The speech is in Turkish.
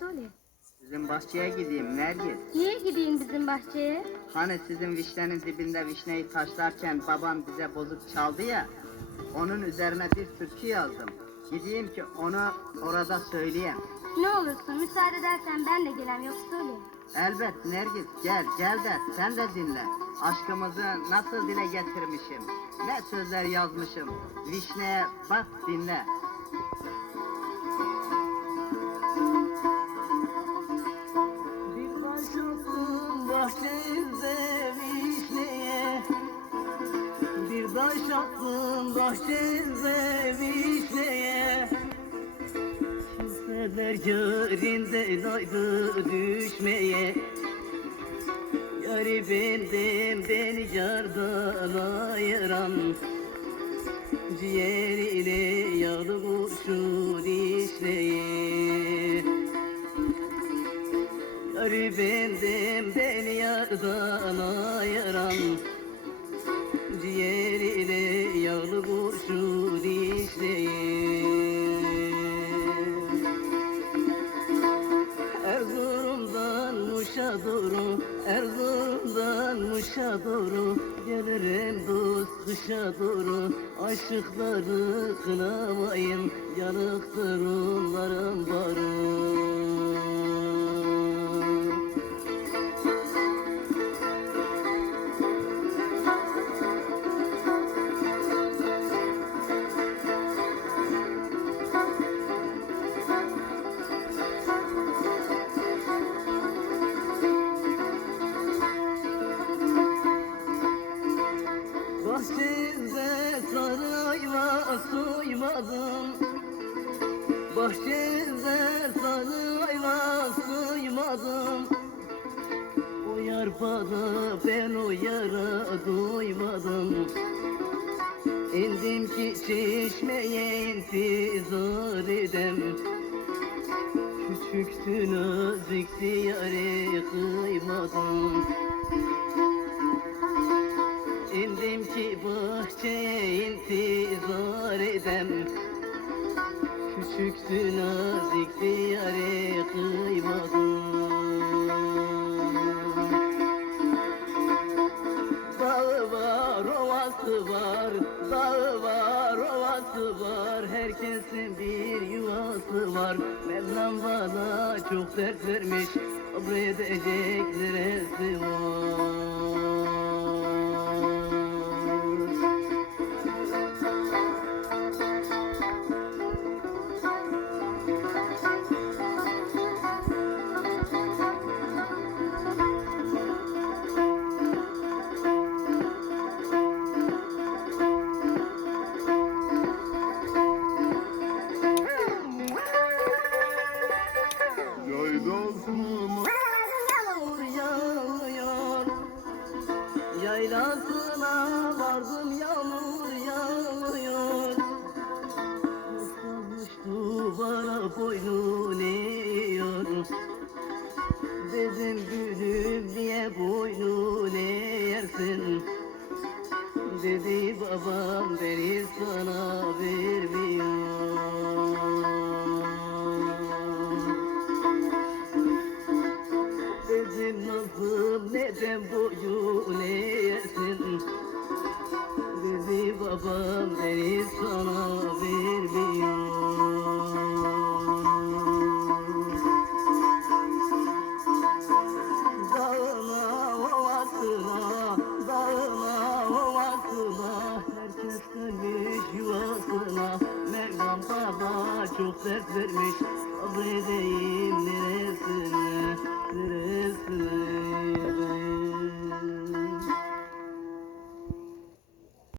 öyle? Sizin bahçeye gideyim Nergis. Niye gideyim bizim bahçeye? Hani sizin vişnenin dibinde vişneyi taşlarken babam bize bozuk çaldı ya. Onun üzerine bir türkü yazdım. Gideyim ki onu orada söyleyeyim. Ne olursun müsaade edersen ben de gelem yoksa öyle. Elbet Nergis gel gel de sen de dinle. Aşkımızı nasıl dile getirmişim. Ne sözler yazmışım. Vişneye bak dinle. Bir taş attın bahçede vişneye. Kimseler yarinde laydı düşmeye. Yarı bendim beni yardan ayıran. Ciğeriyle yağlı kurşun işleye. Yarı bendim beni yardan ayıran. Ciğeriyle Muş'a doğru Gelirim dost kışa doğru Aşıkları kınamayın Yanıktır onların barı suymadım Bahçede sarayla suymadım O yar bana ben o yara duymadım İndim ki çeşmeye intizar edem. Küçüktü nazikti yare kıymadım İndim ki bahçeye intizar edem. Küçüktü nazikti yare kıymadım. Dağı var, ovası var, dağı var, ovası var. Herkesin bir yuvası var. Mevlam bana çok dert vermiş Sabredecek neresi var Yaylasına vardım yağmur yağıyor. Yaslanmış duvara boynun eğiyor. Dedim gülüm niye boynun eğersin? Dedi babam beni sana vermiyor. Dedim nasıl neden boyun eğersin Babam beni sana vermiyor Dağına ovasına, dağına Herkes dönmüş yuvasına. Mevlam baba çok dert vermiş neresine,